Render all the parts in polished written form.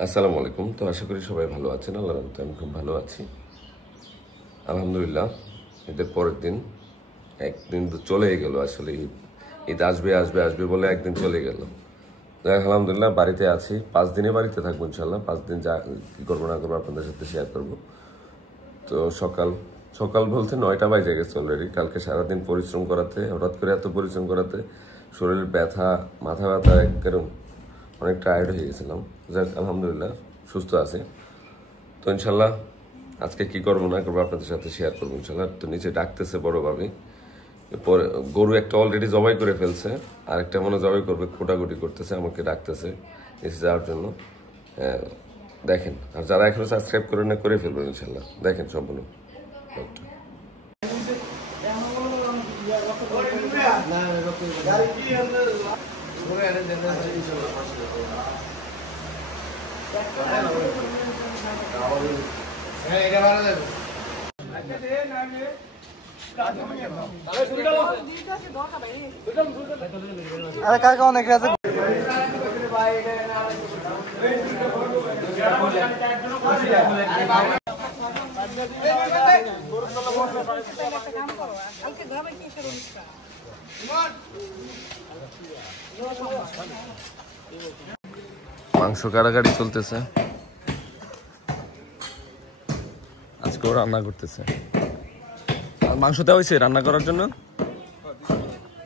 আসসালামু আলাইকুম। তো আশা করি সবাই ভালো আছেন। আল্লাহর রহমতে আমি খুব ভালো আছি আলহামদুলিল্লাহ। ঈদের পরের দিন একদিন তো চলেই গেল, আসলে ঈদ আসবে আসবে আসবে বলে একদিন চলে গেল। আলহামদুলিল্লাহ বাড়িতে আছি, 5 দিনে বাড়িতে থাকবো ইনশাল্লাহ। 5 দিন যা কি করবো না করবো আপনাদের সাথে শেয়ার করবো। তো সকাল সকাল বলতে 9টা বাজে গেছে অলরেডি। কালকে সারাদিন পরিশ্রম করাতে, হঠাৎ করে এত পরিশ্রম করাতে শরীরের ব্যথা, মাথা ব্যথা একরকম অনেক টায়ার্ড হয়ে গেছিলাম। যাক আলহামদুলিল্লাহ সুস্থ আছে। তো ইনশাল্লাহ আজকে কি করবো না করবো আপনাদের সাথে শেয়ার করবো ইনশাল্লাহ। তো নিচে ডাকতেছে বড়োভাবে, পরে গরু একটা অলরেডি জবাই করে ফেলছে, আরেকটা মনে জবাই করবে, কোটাকুটি করতেছে, আমাকে ডাকতেছে নিচে যাওয়ার জন্য। দেখেন, আর যারা এখনো সাবস্ক্রাইব করে না করে ফেলবেন ইনশাল্লাহ। দেখেন সম্পূর্ণ আরে কাকা অনেক রাতে মাংস কাটাকাটি চলতেছে, আজকেও রান্না করতেছে। আর মাংস দেওয়া হয়েছে রান্না করার জন্য?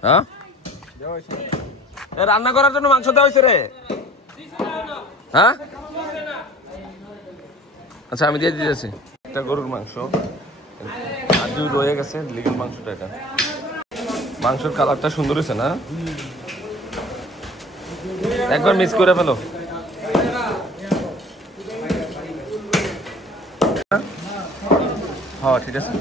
হ্যাঁ, রান্না করার জন্য মাংস দেওয়া হয়েছে রে। হ্যাঁ আচ্ছা, আমি দিয়ে দিয়েছি। একটা গরুর মাংস আর দুই রয়ে গেছে, লিগেল মাংসটা। এটা মাংসের কালারটা সুন্দর হয়েছে না? একবার মিক্স করে ফেলো। হ্যাঁ ঠিক আছে।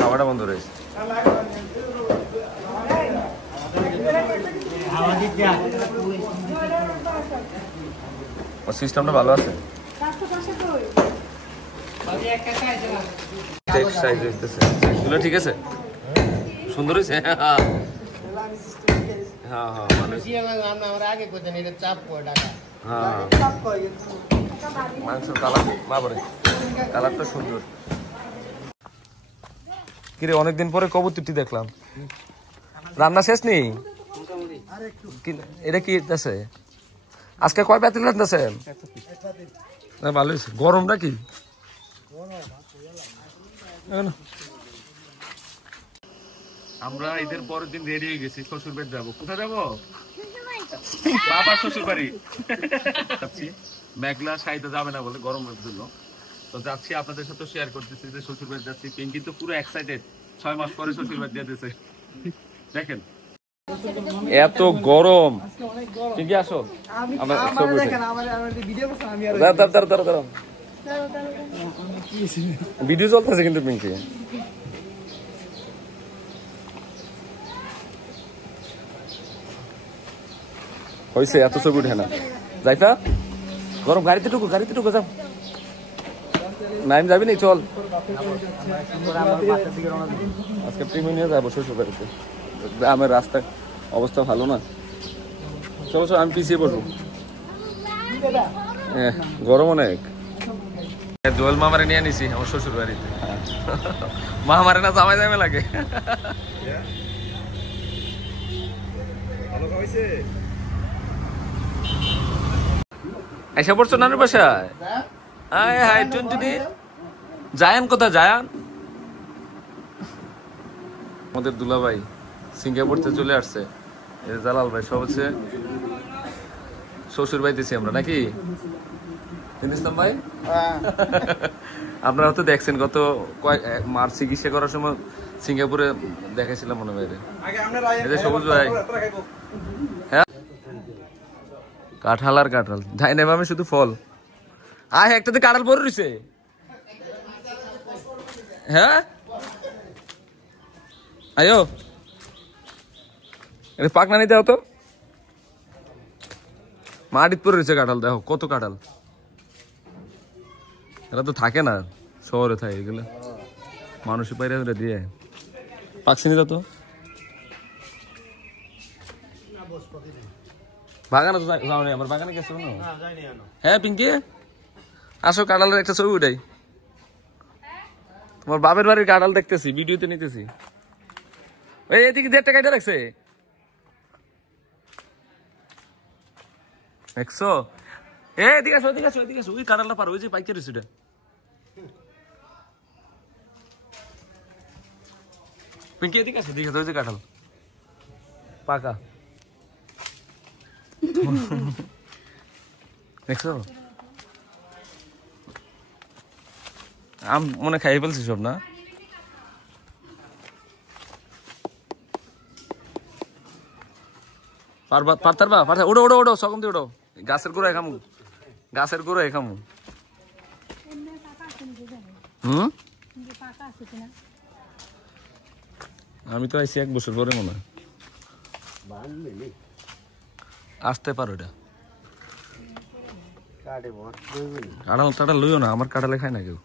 খাওয়াটা বন্ধ রয়েছে। সিস্টেমটা ভালো আছে। ঠিক আছে, সুন্দর হয়েছে। মাংসের কালার বাবারে, কালারটা সুন্দর। কিরে অনেকদিন পরে কবুতরটি দেখলাম, রান্না শেষ নেই? এটা কি আছে আজকে? কয় প্যাতিল রান্নাছে? ভালো হয়েছে। গরমটা কি? আমরা ঈদের পরের দিন রেডি হয়ে গেছি, শ্বশুর বাড়ি যাবো। কোথায় যাবো? বাবার শ্বশুর বাড়ি যাচ্ছি। মেঘলা সাইতে যাবে না বলে গরমের জন্য তো যাচ্ছি, আপনাদের সাথে শেয়ার করতেছি যে শ্বশুর বাড়ি যাচ্ছি। পিঙ্কি তো পুরো এক্সাইটেড, 6 মাস পরে শ্বশুর বাড়ি যেতেছে। দেখেন এত গরম। পিঙ্কি আসো, ভিডিও চলতেছে কিন্তু। পিঙ্কি হয়েছে, এত ছবি উঠে না। যাইতা গরম, গাড়িতে ঢুকো যাও। নাইম যাবি না? চল আজকে প্রিমিয়াম নিয়ে যাবো শ্বশুর বাড়িতে। আমার রাস্তার অবস্থা ভালো না। চলো চলো, আমি পিছিয়ে পড়বো। গরম অনেক। জোয়েল মামারে নিয়ে নিছি আমার শ্বশুর বাড়িতে। মামারে না জামাই জামে লাগে। এসে পড়ছো নানুর বাসায়? হাই হাই টুনটুনি। জায়ান কোথায়? জায়ান আমাদের দুলাভাই সিঙ্গাপুর থেকে চলে আসছে। জালাল ভাই সব হচ্ছে শ্বশুর বাড়িতেছি আমরা, নাকি ইসলাম ভাই? আপনারা তো দেখছেন গত মার চিকিৎসা করার সময় সিঙ্গাপুরে দেখাইছিলাম মনে হয়। সবুজ ভাই, হ্যাঁ কাঁঠাল আর কাঁঠাল যাই নেব আমি, শুধু ফল। আয় একটাতে কাঁঠাল পরে রয়েছে। হ্যাঁ আয়ো, এটা পাকনা নিতে হতো। মাটিত পরে রয়েছে কাঁঠাল, দেখো কত কাঁঠাল। এরা তো থাকে না, শহরে থাকে এগুলো। মানুষের বাইরে দিয়ে পাকছিনি তো বাগানে তো যাও নি আমার বাগানে গেছো না হ্যাঁ পিঙ্কি আসো কাঁঠালের একটা ছবি উঠাই তোমার বাপের বাড়ির কাঁঠাল দেখতেছি ভিডিওতে নিতেছি এই এদিকে 1.5 টাকা রাখছে 100 এদিকে আসো এদিকে আসো এদিকে আসো ওই কাঁঠালটা পারো ওই যে পাইকারি সেটা পিঙ্কি এদিকে আসো দেখে ওই যে কাঁঠাল পাকা দেখছো আম মনে খাই ফেলছি সব না পারবা ওড়ো ওড়ো ওড়ো সকম দিয়ে ওড়ো গাছের গোড়ায় খামু গাছের গোড়ায় খামু আমি তো আইছি 1 বছর পরে মনে হয় আসতে পারো এটা কাঁঠাল লইও না আমার কাঁঠালে খায় না কেউ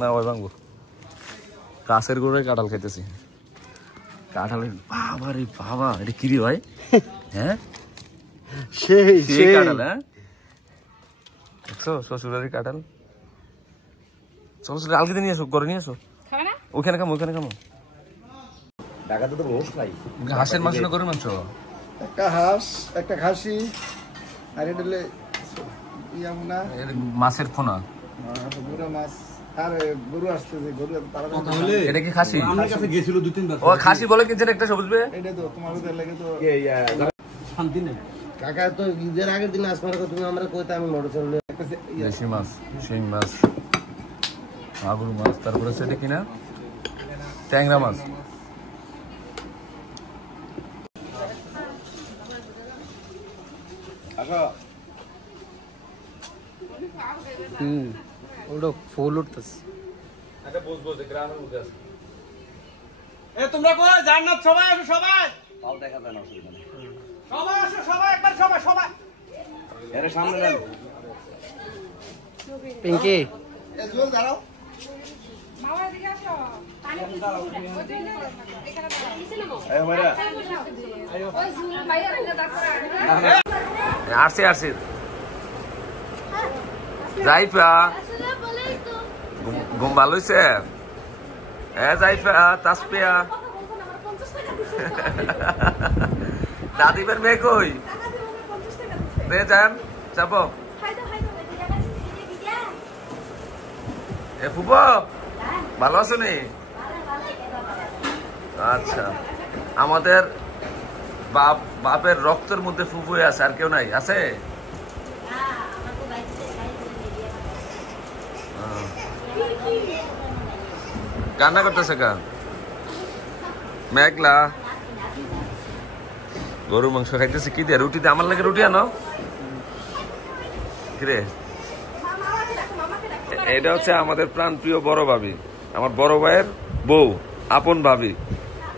না ওই ভাঙবো গাছের গোড়ায় কাঁঠাল খাইতেছি কাঁঠালের বাবা রে বাবা এটা কি রে ভাই হ্যাঁ সেই কাঁঠাল হ্যাঁ দেখছো শ্বশুরের কাঁঠাল চলো চলো আলগিতে নিয়ে আসো ঘরে নিয়ে আসো ওখানে খামো ঢাকাতে তো রোজ খাই হাঁসের মাংস না গরুর মাংস একটা হাঁস একটা খাসি আর এটা হলে ইয়ামুনা মাছের ফোনা বুড়া মাছ আর গরু আসতেছে গরু এটা কি খাসি আমার কাছে গেছিল 2-3 বার ও খাসি বলে কি যেন একটা সবুজ বে এটা তো তোমার ওদের লাগে তো শান্তি নেই কাকা তো ঈদের আগের দিন আসবার তুমি আমরা কইতে আমি মোটরসাইকেল দেশি মাছ শিং মাছ মাগুর মাছ তারপরে সেটা কিনা ট্যাংরা মাছ ওটা ফুল উঠতেছে এটা বুঝবো যে গ্রামের মধ্যে আছে এ তোমরা কই জান্নাত সবাই আসো সবাই তাও দেখা যায় না অসুবিধা নেই সবাই আসো সবাই একবার সবাই এর সামনে নেন পিঙ্কি এ জোর দাঁড়াও মামা দিকে আসো পানি ওই দিকে এখানে দাঁড়াও নিচে নামো এই মাইরা ওই জুলের বাইরে রাখলে তারপরে আসছে যাইফা ঘুম ভালো হয়েছে যাইফা তাসপিয়া দাদিবের মেয়ে কই রে যান চাপো এ ফুপো ভালো আছো নি আচ্ছা আমাদের বাপের রক্তের মধ্যে ফুপু আছে আর কেউ নাই আছে কান্না করতেছে কেন মেঘলা গরু মাংস খাইতেছে কি দিয়ে রুটি দিয়ে আমার লাগে রুটি আনো কিরে এটা হচ্ছে আমাদের প্রাণ প্রিয় বড় ভাবি আমার বড় ভাইয়ের বউ আপন ভাবি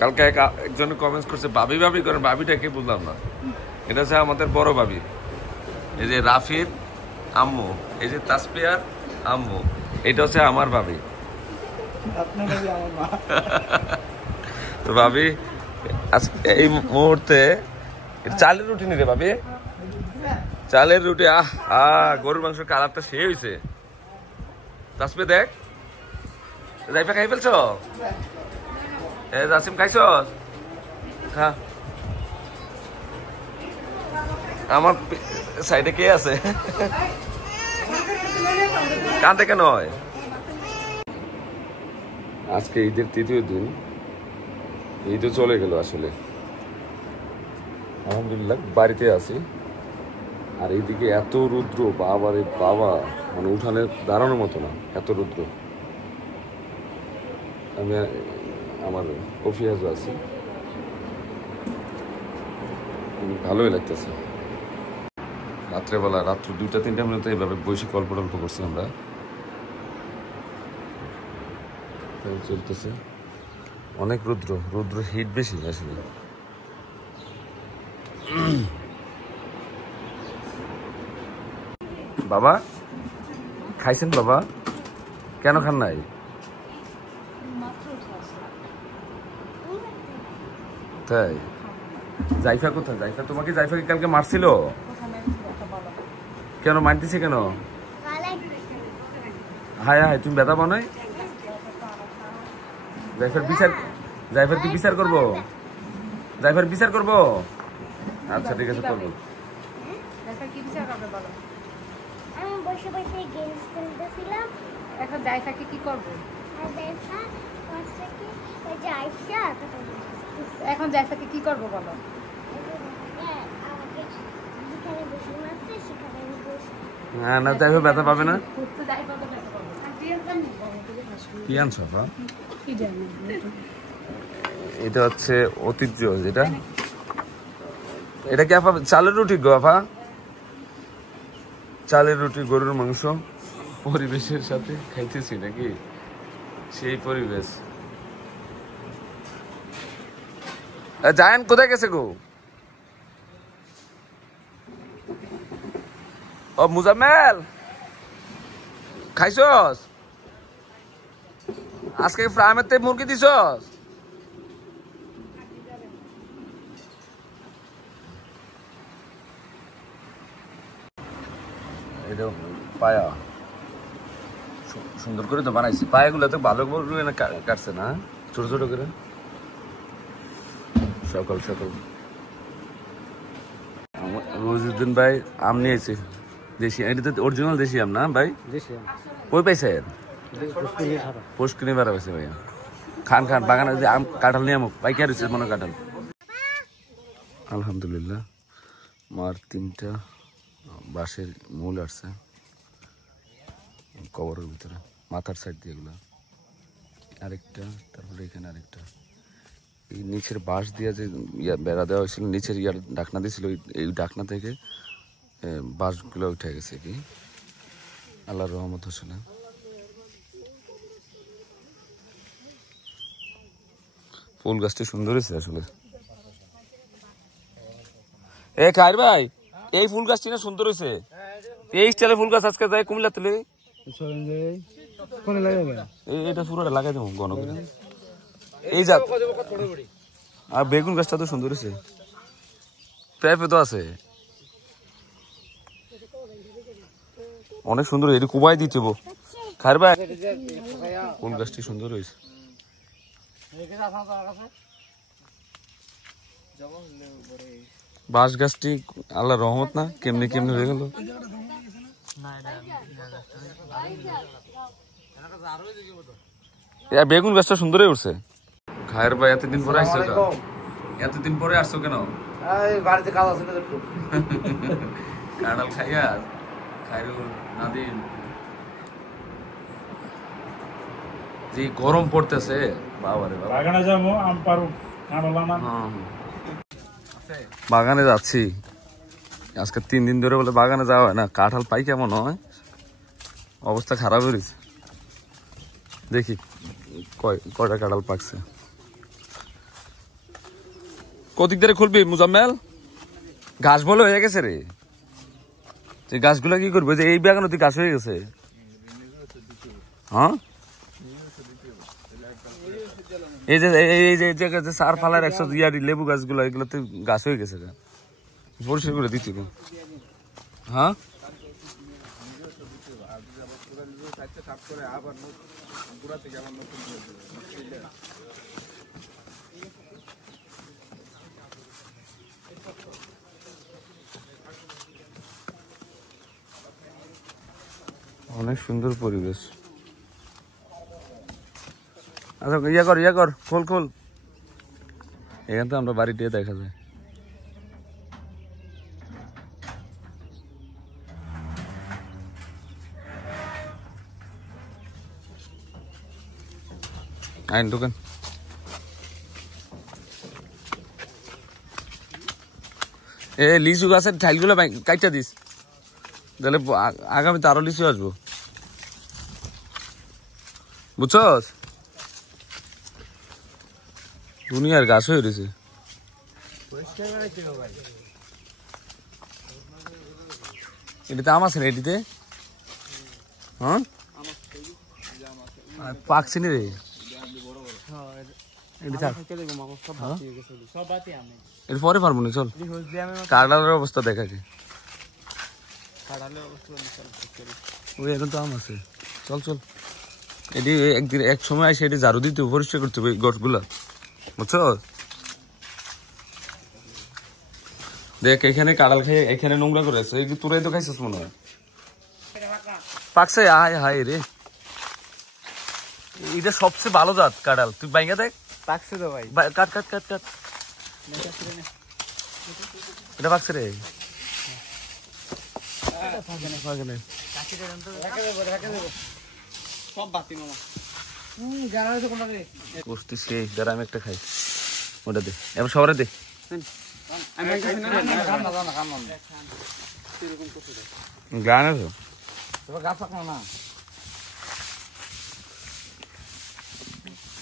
কালকে একজন কমেন্টস করছে ভাবি ভাবি করেন ভাবিটা কে বুঝলাম না এটা হচ্ছে আমাদের বড় ভাবি এই যে রাফির আম্মু এই যে তাসপিয়ার আম্মু এটা হচ্ছে আমার ভাবি তো ভাবি এই মুহূর্তে চালের রুটি নি রে ভাবি চালের রুটি গরুর মাংসের কালারটা সে হয়েছে তাসপে দেখ যাইফা খাই ফেলছ জাসিম খাইছ খা আমার সাইডে কে আছে কাঁদে কেন হয় আজকে ঈদের 3য় দিন ঈদও চলে গেল আসলে আলহামদুলিল্লাহ বাড়িতে আছি আর এইদিকে এত রুদ্র বাবা রে বাবা মানে উঠানে দাঁড়ানোর মতো না এত রুদ্র আমি আমার কফি হাউসে আছি ভালোই লাগতেছে রাত্রেবেলা রাত্র 2-3টা মিনিট এইভাবে বসে গল্প টল্প করছি আমরা চলতেছে অনেক রুদ্র হিট বেশি আসলে বাবা খাইছেন বাবা কেন খান নাই তাই জাইফা কোথায়? জাইফা তোমাকে জাইফাকে কালকে মারছিল কেন? মারতেছে কেন? হায় হায়, তুমি ব্যথা বানাই? জাইফার বিচার, জাইফার কি বিচার করবো? জাইফার বিচার করবো? আচ্ছা ঠিক আছে, করবো। কি বিচার করবে বলো? আমি বসে বসে গেমস খেলতেছিলাম। এখন জাইফাকে কি করবে? আর দেখা হচ্ছে কি ওই যে আইসা এখন জাইফাকে কি করবো বলো? আমাকে যেখানে বসে মারতে সেখানে আমি বসে হ্যাঁ, না জাইফা ব্যথা পাবে না? তো জাইফা তো ব্যথা পাবে। কি আনছো? এটা হচ্ছে ঐতিহ্য, যেটা এটা কি আপা চালের রুটি গো? আপা চালের রুটি, গরুর মাংস, পরিবেশের সাথে খাইতেছি নাকি, সেই পরিবেশ। জায়ান কোথায় গেছে গো? ও মুজাম্মেল, খাইছস? আজকে ফ্রামের তে মুরগি দিছস? এটা পায়া সুন্দর করে তো বানাইছি। পায়াগুলো তো ভালো করে না কাটছে না, ছোট ছোট করে। সকাল সকাল রোজউদ্দিন ভাই আম নিয়েছে, দেশি। এটা তো অরিজিনাল দেশি আম না ভাই? কই পাইছে? পুষ্কিনি বাড়া পাইছে ভাইয়া। খান খান, বাগানে যে আম কাঁঠাল নিয়ে আমুক পাইকার হচ্ছে মনে কাঁঠাল। আলহামদুলিল্লাহ, মার 3টা বাঁশের মূল আসছে কবরের ভিতরে, মাথার সাইড দিয়ে এগুলো। আরেকটা, তারপরে এখানে আরেকটা। এই নিচের বাঁশ দিয়ে যে বেড়া দেওয়া হয়েছিল, নিচের ডাকনা দিয়েছিল, এই ডাকনা থেকে বাঁশগুলো উঠে গেছে। কি আল্লাহর রহমত হয়েছিল। ফুল গাছটি সুন্দর হয়েছে আসলে। এ খাইর ভাই, এই ফুল গাছটি না সুন্দর হয়েছে। এই স্টাইলের ফুল গাছ আজকে যায় কুমিল্লা তুলে এটা পুরোটা লাগাই দেবো ঘন করে। এই জাত আর বেগুন গাছটা তো সুন্দর হয়েছে, পেঁপে তো আছে অনেক সুন্দর। এটা কুবাই দিতে খাইর ভাই, ফুল গাছটি সুন্দর হয়েছে। বাঁশ গাছটি আল্লাহর রহমত না, কেমনি কেমনি হয়ে গেল। বেগুন গাছটা সুন্দর হয়ে উঠছে। খায়ের ভাই এতদিন পরে আসছো? এতদিন পরে আসছো কেন? বাড়িতে কাজ আছে না একটু। কাঁঠাল খাইয়া খায়রুল নাদিম, যে গরম পড়তেছে বাবারে বাবা। বাগানে যাবো, আম পারো কাঁঠাল আনা। বাগানে যাচ্ছি আজকে 3 দিন ধরে, বলে বাগানে যাওয়া হয় না। কাঁঠাল পাই কেমন হয়, অবস্থা খারাপ হয়েছে। দেখি কয়টা কাঁঠাল পাকছে। কদিক ধরে খুলবি মুজাম্মেল? ঘাস বলে হয়ে গেছে রে, গাছগুলা কি করবে? যে এই বাগানে গাছ হয়ে গেছে। হ্যাঁ, এই যে সার ফালার 100 লেবু গাছগুলো, এগুলোতে গাছ হয়ে গেছে, পরিষ্কার করে দিচ্ছি। হ্যাঁ, অনেক সুন্দর পরিবেশ। আচ্ছা ইয়া কর খোল। এখান থেকে আমরা বাড়িতে দেখা যায়। আইন দোকান লিচু গাছের ঠাইলগুলো কাইটা দিস, তাহলে আগামীতে আরো লিচু আসবো, বুঝছস? দুনিয়ার গাছ হয়ে রয়েছে। এটাতে আম আছে না? এটিতে হ্যাঁ পাকছে নি রে, এরপরে পারবো না, চল কাঁঠালের অবস্থা দেখাকে। ওই এখন তো আম আছে, চল চল। এটি একদিন এক সময় আসে এটি ঝাড়ু দিতে পরিষ্কার করতে হবে গছগুলা, বুঝছো? দেখ এখানে কাঁঠাল খেয়ে এখানে নোংরা করেছে, তোরাই তো খাইছিস মনে হয়। পাকছে, আয় হায় রে, এটা সবচেয়ে ভালো জাত কাঁঠাল, তুই বাইঙ্গা দেখ। পাকছে তো ভাই। কাট কাট কাট কাট, এটা পাকছে রে। আমি একটা খাই, ওটা দে এবার সবার দে। গান আছে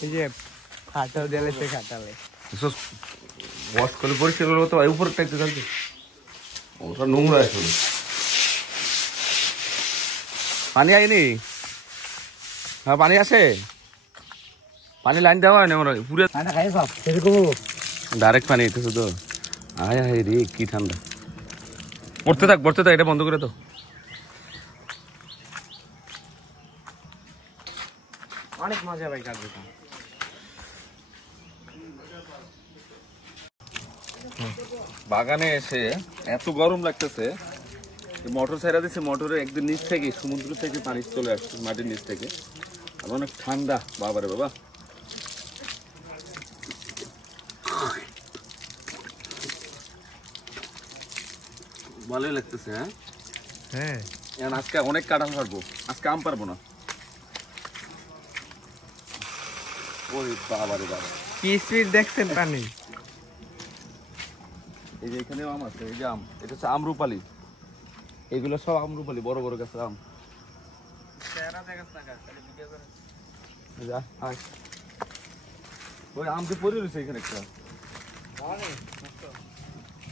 এই যে খাটাল দিলে সে খাটালে ওয়াশ করলে পরিষ্কার করবো তো উপরটা একটু জানতে, ওটা নোংরা আসলে। পানি আইনি? হ্যাঁ পানি আছে, পানি লাইন দেওয়া হয় না আমার পুরো ডাইরেক্ট পানি এটা শুধু। আয় হায় রে কি ঠান্ডা, পড়তে থাক পড়তে থাক, এটা বন্ধ করে তো। অনেক মজা ভাই কাটবে। বাগানে এসে এত গরম লাগতেছে, মোটর ছাইরা দিচ্ছে, মোটরের একদিন নিচ থেকে সমুদ্র থেকে পানি চলে আসছে মাটির নিচ থেকে, আর অনেক ঠান্ডা। বাবারে বাবা, ভালোই লাগতেছে। হ্যাঁ এখন আজকে অনেক কাঁঠাল পারবো, আজকে আম পারবো না। ওরে বাবারে বাবা, কি স্পিড দেখছেন পানি। এই যে এখানে আম আছে, এই যে আম, এটা হচ্ছে আমরুপালি, এগুলো সব আমরুপালি, বড় বড় গাছের আম। ওই আম তো পড়ে রয়েছে এখানে একটা,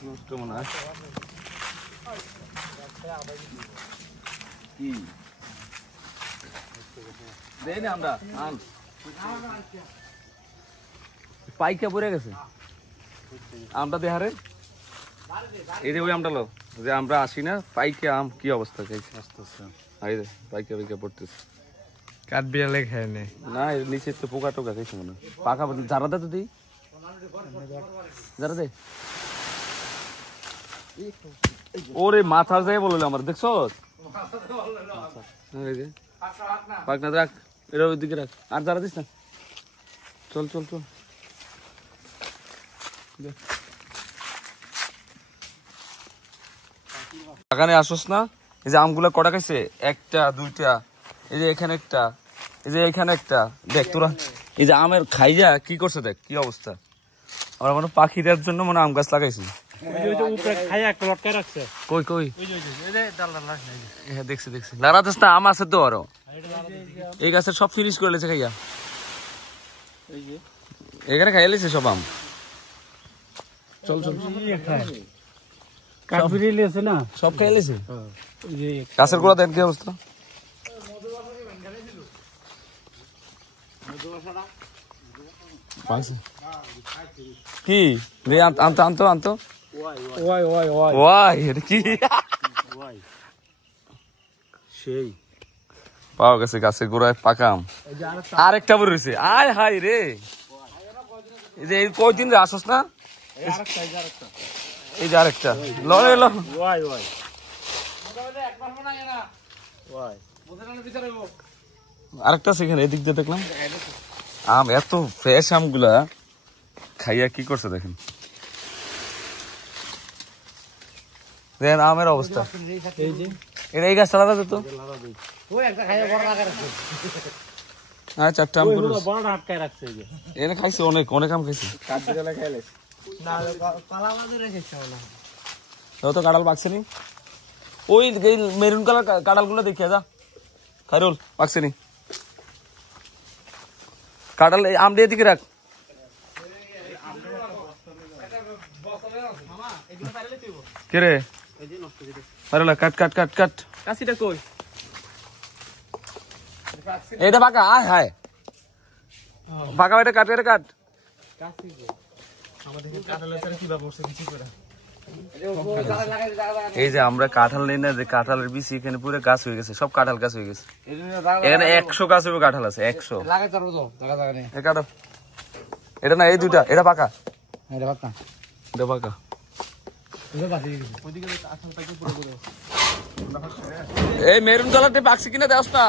নষ্ট মনে হয়। কি দেই না আমরা আম পাইকা পড়ে গেছে আমটা দেহারে। এই যে ওই আমটা লো যে আমরা আসি না, পাইকা আম কি অবস্থা খাইছে, পাইকা পাইকা পড়তেছে। কাঠ বিড়ালে খায় না, না এর নিচে তো পোকা টোকা খাইছে মনে হয়। পাকা যারা দে তো দিই, যারা দে। ওরে মাথা যায় বললো আমার, দেখছো পাকনা রাখ, এটা ওই দিকে রাখ, আর যারা দিস না। চল চল চল, বাগানে আসোস না? এই যে আমগুলা কটা খাইছে, একটা দুইটা, এই যে এখানে একটা, এই যে এখানে একটা, দেখ তোরা এই যে আমের খাইয়া কি করছে, দেখ কি অবস্থা। আমরা মানে পাখিদের জন্য মানে আম গাছ লাগাইছি। কই কই দেখছি দেখছি, লাগাতেছ না? আম আছে তো আরো, এই গাছের সব ফিনিশ করে লেছে খাইয়া, এখানে খাইয়া লেছে সব আম। চল চল, সব খাইয়া লেছে গাছের গোড়া। দেন কি অবস্থা, কি আনতো আনতো আনতো কি সেই পাওয়া গেছে গাছের গোড়ায় পাকা আম। আরেকটা বড় রয়েছে, আয় হাই রে, এই যে কয়দিন রে আসস না? এই যে আরেকটা লো আরেকটা সেখানে এদিক দিয়ে দেখলাম আম, এত ফ্রেশ আমগুলা খাইয়া কি করছে দেখেন। দেখেন আমের অবস্থা, এটা এই গাছটা লাগাতে তো। হ্যাঁ চারটা আম এনে খাইছে, অনেক অনেক আম খাইছে। তো কাঁঠাল পাকছে নি, ওই মেরুন কালার কাঁঠাল গুলো দেখিয়া যা খাইরুল, পাকছে নি কাঁঠাল। আম দিয়ে দিকে রাখ, কে রে কাট কাট কাট কাট, কাশিটা কই? এটা পাকা, আয় হায় পাকা, এটা কাট, এটা কাট। এই যে আমরা কাঁঠাল নেই না, যে কাঁঠালের বিচি এখানে পুরো গাছ হয়ে গেছে, সব কাঁঠাল গাছ হয়ে গেছে। এখানে 100 গাছ হবে কাঁঠাল আছে, 100। কাটো এটা না, এই দুইটা, এটা পাকা, এটা পাকা। এই মেরুন কালারটা পাকছে কিনা দেওস না।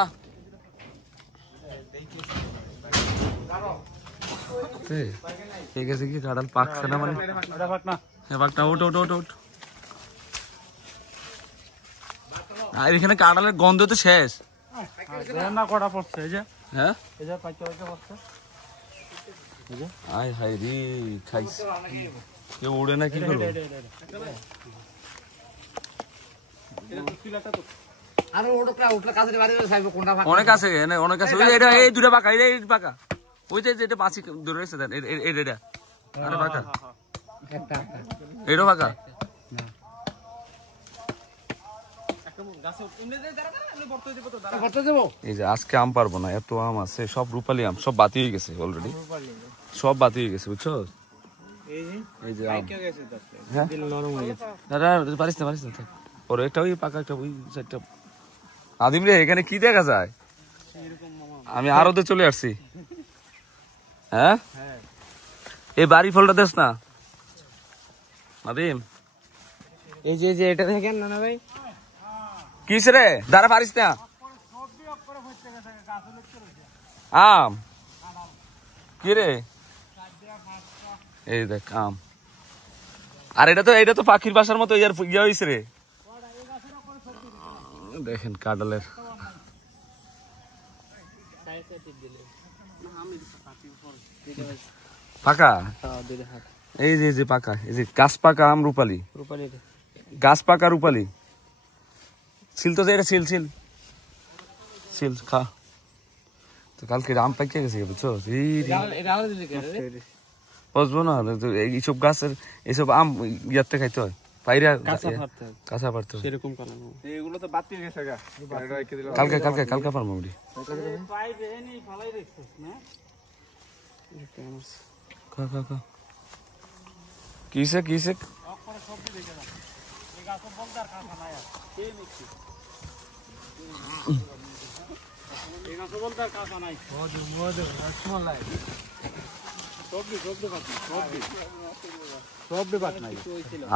ঠিক আছে, কি কাঁঠাল পাকছে না মানে? হ্যাঁ পাক না, ওঠ ওঠ ওঠ ওঠ। আর এখানে কাঁঠালের গন্ধ তো শেষ। হ্যাঁ আয় হাই রে, খাইছে কেউ উড়ে না, কি করবো? অনেক আছে, অনেক আছে। এই দুটা পাকা, এই পাকা, ওই যে যেটা পাঁচি ধরে রয়েছে, এটা আরে পাকা, এটা পাকা। এই যে আজকে আম পারবো না, এত আম আছে, সব রূপালি আম, সব বাতি হয়ে গেছে অলরেডি, সব বাতি হয়ে গেছে, বুঝছো? এই যে আম দাদা পারিস না, পারিস না, ওর একটা ওই পাকা, একটা ওই সাইডটা। আদিম রে, এখানে কি দেখা যায়? আমি আরো তো চলে আসছি। হ্যাঁ এই বাড়ি ফলটা দেখ না আদিম। এই যে এটা দেখেন না ভাই, কিস রে, দাঁড়া পারিস না। আম কি রে? এই দেখ আম। আর এটা তো পাখির বাসার মতো ইয়ে হয়েছে রে। দেখেন কাঁঠালের পাকা, এই যে পাকা, এই যে গাছ পাকা আম, রূপালি গাছ পাকা, রূপালি ছিল তো, এটা ছিল ছিল ছিল, খা তো। কালকে আম পাকিয়ে গেছে, বুঝছো? বুঝবো না, এইসব গাছের এইসব আম ইয়াতে খাইতে হয়, পাইরা কাঁচা পারতে হয়। কালকে কালকে কালকে পারবো আমি। খা খা খা, কিসে কিসে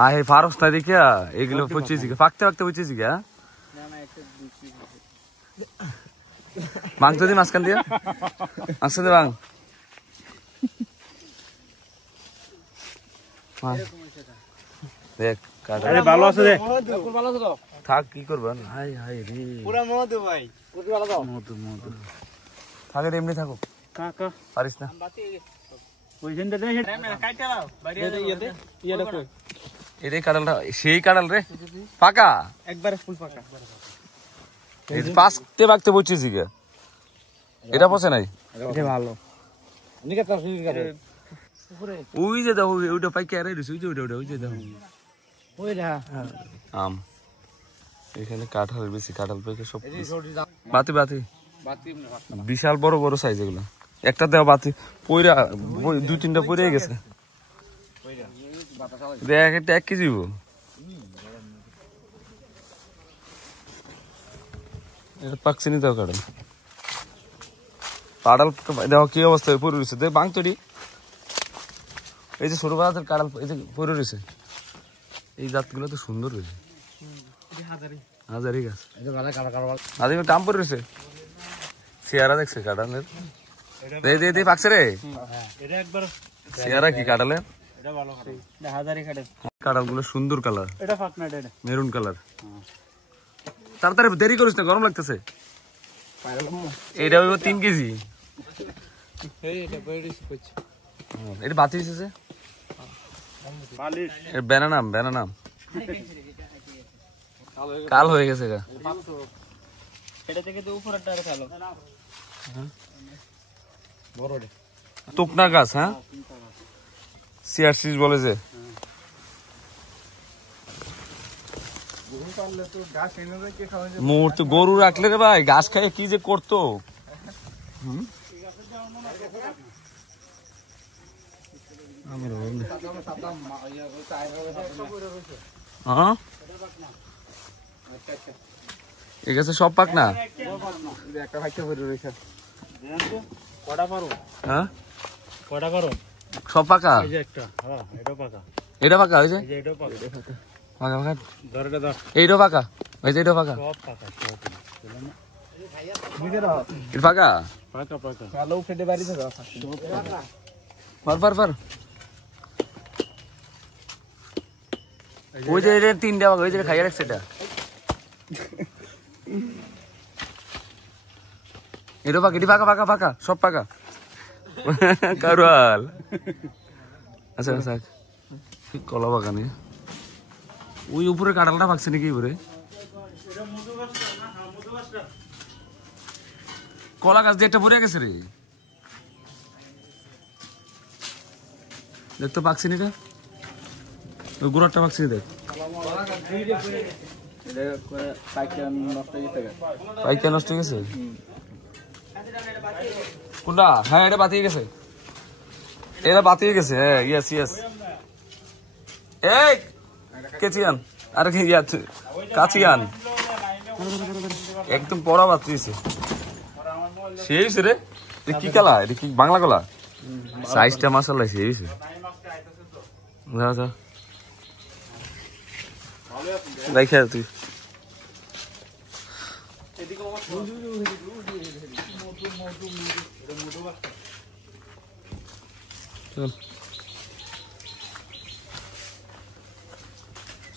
আহে ফারস না দেখিয়া এগুলো পচিয়েছি, পাকতে পাকতে পচিয়েছি। মাংস দি মাঝখান দিয়া, মাংস দে বাং। দেখ ভালো আছে রে, থাক, কি করবেন? হাই হাই রে, পুরা মধু ভাই, মধু মধু থাকে, এমনি থাকো, পারিস না। এটাই কাঁঠালটা, সেই কাঁঠাল রে, পাকা একবারে ফুল পাকা। এই যে পাকতে পাকতে বলছিস কি, এটা পচে নাই, এটা ভালো। ওই যে দেখো, ওইটা পাইকে আর ওই যে ওইটা, ওই যে দেখো ওইটা আম। এখানে কাঁঠাল বেশি, কাঁঠাল পেকে সব বাতি বাতি, বিশাল বড় বড় সাইজ এগুলো। একটা দেওয়া বাতি পইরা, 2-3টা পইরে গেছে। দেখ একটা 1 কেজি পাকছে নি তো কাঁঠাল। কাঁঠাল দেখো কি অবস্থা পড়ে রয়েছে, দেখ বাং তৈরি। এই যে ছোট বাজার কাঁঠাল, এই যে পড়ে রয়েছে, এই জাতগুলো তো সুন্দর রয়েছে। হাজারি গাছ, আদিমে টাম পড়ে রয়েছে, চেহারা দেখছে কাঁঠালের। পাকছে রে, চেহারা কি কাঁঠালের? কাঁঠাল গুলো সুন্দর কালার, মেরুন কালার। তাড়াতাড়ি দেরি করিস না, গরম লাগতেছে। এটা 3 কেজি, এটা বাতি হয়েছে, ব্যানানাম ব্যানানাম কাল হয়ে গেছে। তুকনা গাছ, হ্যাঁ সিআরসি বলে যে। মুহূর্তে গরু রাখলে রে ভাই, ঘাস খাইয়ে কি যে করতো। হ্যাঁ এই গাছে সব পাক না একটা ভাইটা পড়ে রয়েছে কটা পারো হ্যাঁ কটা পারো সব পাকা এই যে একটা হ্যাঁ এটা পাকা এটা পাকা হয়েছে এই যে এটা পাকা পাকা পাকা ধর এটা ধর এইটাও পাকা হয়েছে এইটাও পাকা সব পাকা সব এটা পাকা পাকা পাকা ভালো ফেটে বাড়ি থেকে পার পার পার ওই যে এটা তিনটা পাকা ওই যে খাইয়া রাখছে এটা এটা পাকা এটি পাকা পাকা পাকা সব পাকা কারওয়াল আচ্ছা আচ্ছা কলা বাগানে ওই উপরে কাঁঠালটা পাকছে নাকি উপরে কলা গাছ দিয়ে একটা পড়ে গেছে রে দেখ তো পাকছে নি রে ওই গোড়াটা পাকছে দেখ পাইকা নষ্ট হয়ে গেছে কোনটা হ্যাঁ এটা বাতিয়ে গেছে এটা বাতিয়ে গেছে হ্যাঁ ইয়েস ইয়েস এই কেচিয়ান আরে কি ইয়া কাচিয়ান একদম পড়া বাতিয়েছে সেই রে কি কলা এটা কি বাংলা কলা সাইজটা মাশাআল্লাহ সেই যা যা দেখে তুই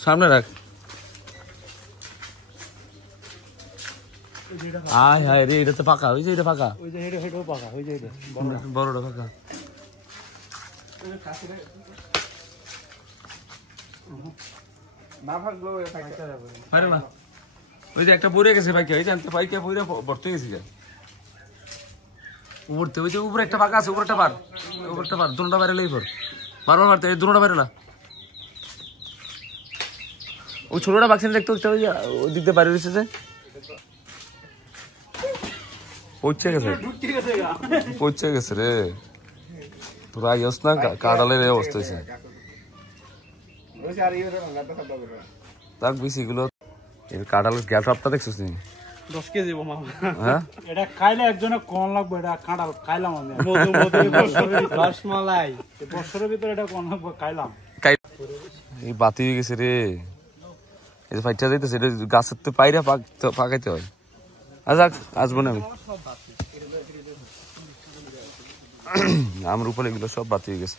সামনে রাখ আয় হায় রে এটা তো পাকা ওই যে এটা পাকা ওই যে হেডও পাকা ওই যে বড়টা পাকা না ভাগলো ফাইটা যাবে আরে না ওই যে একটা পড়ে গেছে পাইকা ওই জানতে পাইকা পড়ে ভর্তি গেছে যা উপরতে ওই যে উপরে একটা পাকা আছে উপরটা পার দুটোটা বাইরে লেই পর বারবার মারতে এই দুটোটা বাইরে না ওই ছোটটা বাক্সে দেখতে ওই দিক দিয়ে বাইরে রয়েছে যে পৌঁছে গেছে রে তোরা আইস না কাঁঠালের অবস্থা হয়েছে তাক বেশি এগুলো কাঁঠালের গ্যাস আপটা দেখছিস নি 10 কেজি মামা হ্যাঁ এটা খাইলে একজনে কোন লাগবে এটা কাঁঠাল খাইলাম আমি রসমালাই বছরের ভিতরে এটা কোন লাগবে খাইলাম এই বাতি হয়ে গেছে রে এই যে ফাইটা যাইতেছে এটা গাছের তো পাইরা পাকাইতে হয় আচ্ছা আসবো না আমি আমার উপরে এগুলো সব বাতি হয়ে গেছে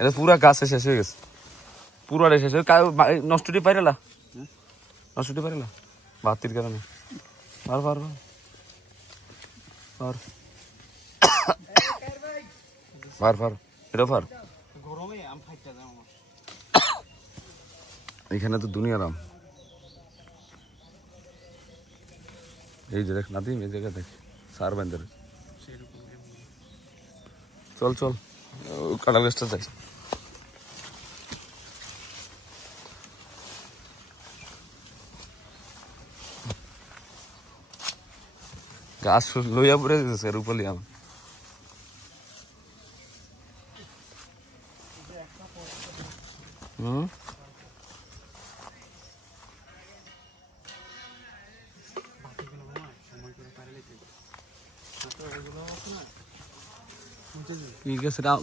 এটা পুরা গাছে শেষ হয়ে গেছে পুরাটা শেষ হয়ে নষ্টটি পাইরালা নষ্টটি পাইরালা বাতির কারণে পার পার পার পার পার এটা পার এখানে তো দুনিয়ার আম এই যে দেখ নাদিম এই জায়গা দেখ সার বান্ধে চল চল কাঁঠাল গাছটা যাই গাছ লইয়া পড়ে যেতেছে রূপালি আম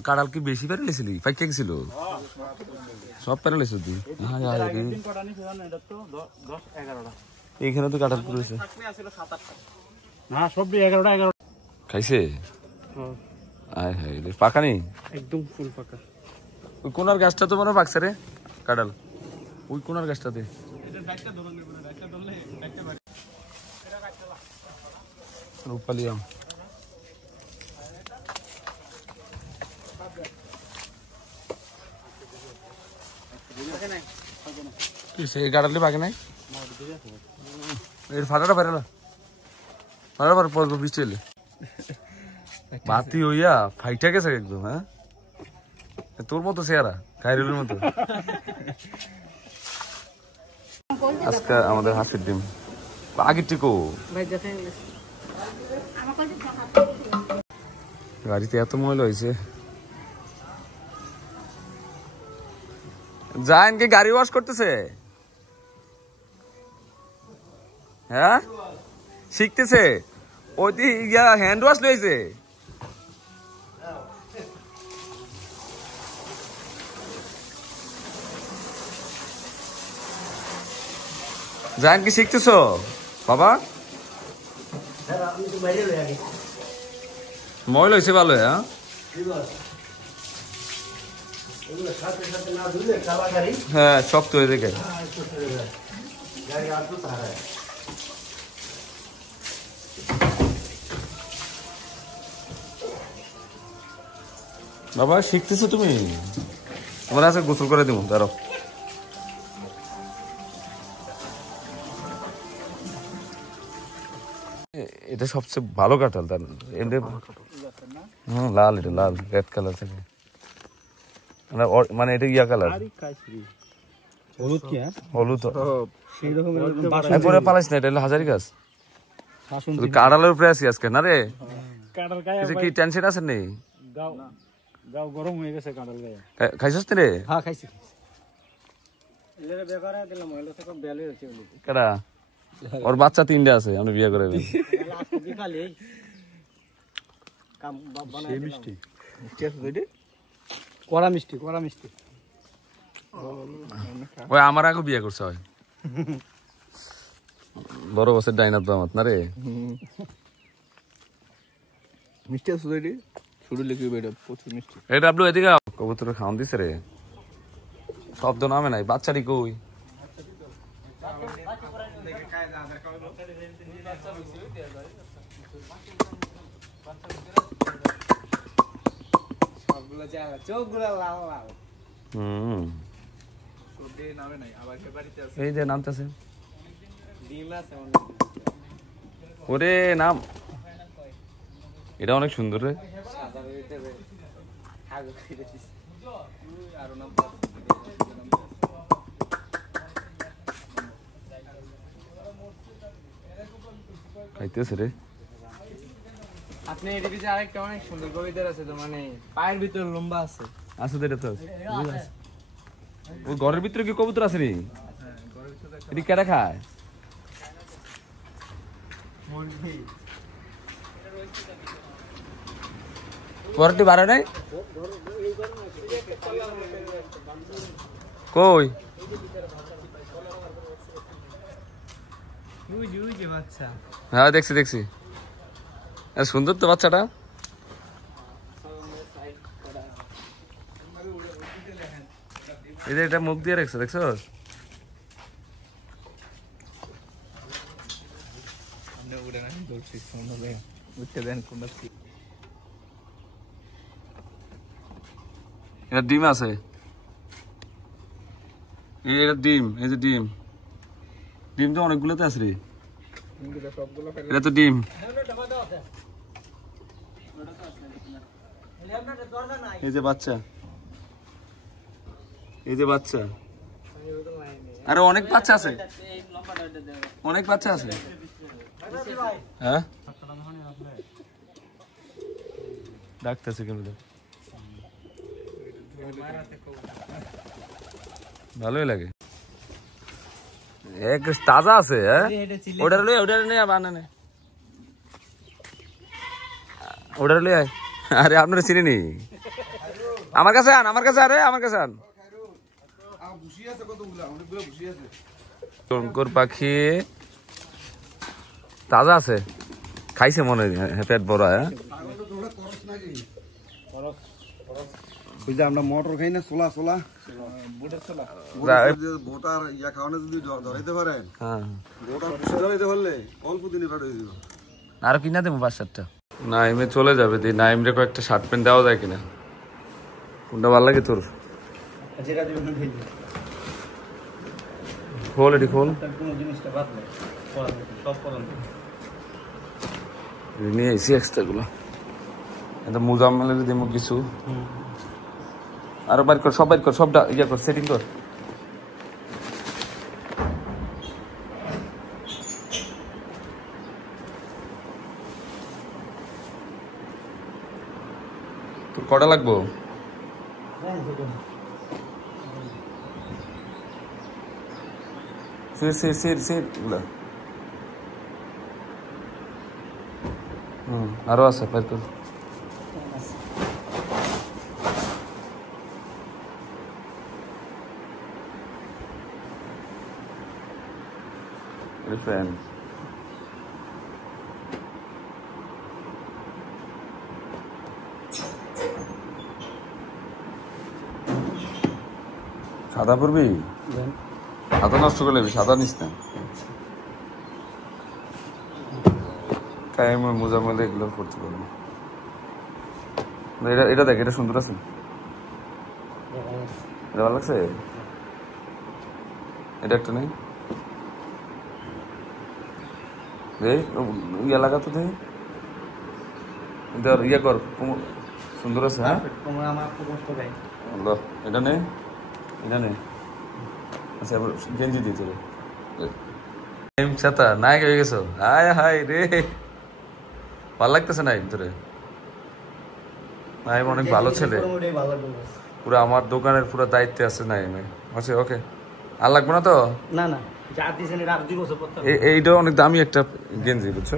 কাঁঠাল কি বেশি পেরে লেছিলি পাইকা গেছিল সব পেরে লেছ তুই এইখানে তো কাঁঠাল পড়েছে না সব 11টা খাইছে আয় হায় পাকা নেই একদম ফুল পাকা ওই কোনার গাছটা তো মনে পাকছে রে কাঁঠাল ওই কোনার গাছটাতে রূপালি আম কাঁঠালি পাকে নাই এর ফাটাটা পারে পড়বো বৃষ্টি এলে বাতি হইয়া ফাইটা গেছে একদম হ্যাঁ তোর মতো চেহারা খাইরুলের মতো আজকে আমাদের হাসির ডিম আগের টিকো গাড়িতে এত ময়লা হয়েছে। জায়েন কি গাড়ি ওয়াশ করতেছে? হ্যাঁ শিখতেছে। ওই হ্যান্ড ওয়াশ লইছে। জায়েন কি শিখতেছো বাবা? ময়লা হয়েছে ভালো। হ্যাঁ হ্যাঁ শক্ত হয়ে দেখে। বাবা শিখতেছো তুমি? তোমার আছে গোসল করে দেবো দাঁড়াও। এটা সবচেয়ে ভালো কাঁঠাল। তার লাল, এটা লাল রেড কালার থাকে মানে এটা ইয়া কালার হলুদ কি? হলুদ। সেই রকমের পরে পালাইস না, এটা হলো হাজারি গাছ। কাঁঠালের উপরে আছি আজকে না রে। কি টেনশন আছে নেই? গাও গরম হয়ে গেছে কাঁঠাল গায়ে। খাইছস রে? হ্যাঁ খাইছি। এলে বেকার দিলাম হলো থেকে বেলে হচ্ছে বলি। কেডা? ওর বাচ্চা 3টা আছে, আমি বিয়ে করে দেব। আজকে বিকালে কাম বানাই মিষ্টি। মিষ্টি আছে দুইটা? কড়া মিষ্টি, কড়া মিষ্টি। ওই আমার আগে বিয়ে করছে হয়। বড় বছর ডাইনাত দামাত না রে। মিষ্টি আছে দুইটা? শুরু লিখে বেটা প্রচুর মিষ্টি। এই ডাবলু এদিকে কবুতর খাওয়ান দিছে রে। শব্দ নামে নাই। বাচ্চাটি কই? এই যে নামতেছে। ওরে নাম, এটা অনেক সুন্দর রে। খাইতেছে রে। আপনি এদিকে যে আরেকটা অনেক সুন্দর কবিতার আছে তো, মানে পায়ের ভিতর লম্বা আছে। আছে তো, এটা তো ওই ঘরের ভিতরে কি কবুতর আছে রে? এটি কেটা খায়? পরেরটি বাড়ে নাই কই? হ্যাঁ দেখছি দেখছি, সুন্দর তো বাচ্চাটা। এই যে এটা মুখ দিয়ে রাখছে, দেখছো? এটা ডিম আছে, এটা ডিম, এই যে ডিম, ডিম তো অনেকগুলোতে আছে রে। এটা তো ডিম। এই যে বাচ্চা, এই যে বাচ্চা, আরে অনেক বাচ্চা আছে, অনেক বাচ্চা আছে। হ্যাঁ ডাকতেছে কেন? ভালোই লাগে, এক তাজা আছে। হ্যাঁ ওটার লই, ওটার নেই বানানে, ওটার লই। আরে আপনারা চিনি নি? আমার কাছে আন, আমার কাছে, আরে আমার কাছে আন। শঙ্কর পাখি তাজা আছে, খাইছে মনে হয়, পেট বড়। হ্যাঁ ওই যে আমরা মটর খাই না, ছোলা ছোলা ভোটার ইয়া খাওয়ানো যদি ধরাইতে পারেন, হ্যাঁ ভোটার খুশি ধরাইতে পারলে অল্প দিনে পাঠিয়ে দিব। আরো কিনা দেবো 5-7টা। নাইমে চলে যাবে, দি নাইম রে কয়েকটা শার্ট প্যান্ট দেওয়া যায় কিনা? কোনটা ভালো লাগে তোর? যেটা দিবেন খাই খোল, এটি খোল। কোনো জিনিসটা বাদ নেই, সব করেন নিয়ে এসি এক্সট্রা গুলো। এটা মুজাম্মেলের দেবো কিছু, আরো বাইর কর, সব বাইর কর, সবটা ইয়া কর, সেটিং কর। তোর কটা লাগবো? সিট আরো আছে বের কর। ফ্রেন্ড সাদা পড়বি? সাদা নষ্ট করে নেবি, সাদা নিস না। টাইম মোজা মধ্যে এগুলো করতে পারবি। এটা দেখ, এটা সুন্দর আছে, এটা ভালো লাগছে। এটা একটা নেই, ইয়ে লাগা তো দে, ইয়ে কর, সুন্দর আছে। হ্যাঁ এটা নে, এটা নে। আচ্ছা এবার গেঞ্জি দিই তোরে। ছাতা নায়ক হয়ে গেছো, হায় হায় রে, ভালো লাগতেছে না তোরে? নাইম অনেক ভালো ছেলে, পুরো আমার দোকানের পুরো দায়িত্বে আছে নাইম। আচ্ছা ওকে, আর লাগবে না তো? না না, যা দিছেন এটা আর 2 বছর পড়তে হবে। এইটা অনেক দামি একটা গেঞ্জি, বুঝছো?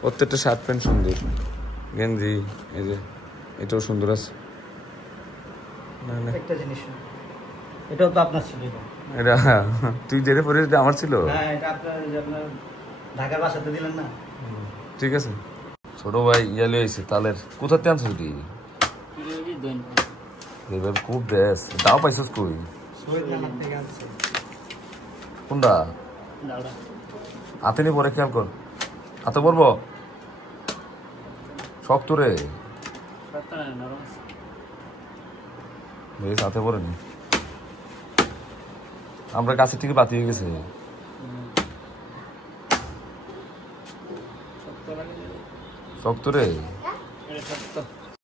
প্রত্যেকটা শার্ট প্যান্ট সুন্দর, গেঞ্জি এই যে এটাও সুন্দর আছে। একটা জিনিস, এটাও তো আপনার ছিল। এটা তুই যেটা পরে আমার ছিল। হ্যাঁ এটা আপনার ঢাকার বাসাতে দিলেন না। ঠিক আছে। ছোট ভাই ইয়ালে হয়েছে তালের, কোথাতে আনছিস তুই? এবার খুব দেশ দাও পাইছিস কই? কোনটা? হাতে নিয়ে পরে খেয়াল কর, হাতে পরবো শক্ত রে, বেশ হাতে পরে নি। আমরা কাছে থেকে বাতি হয়ে গেছে, শক্ত রে।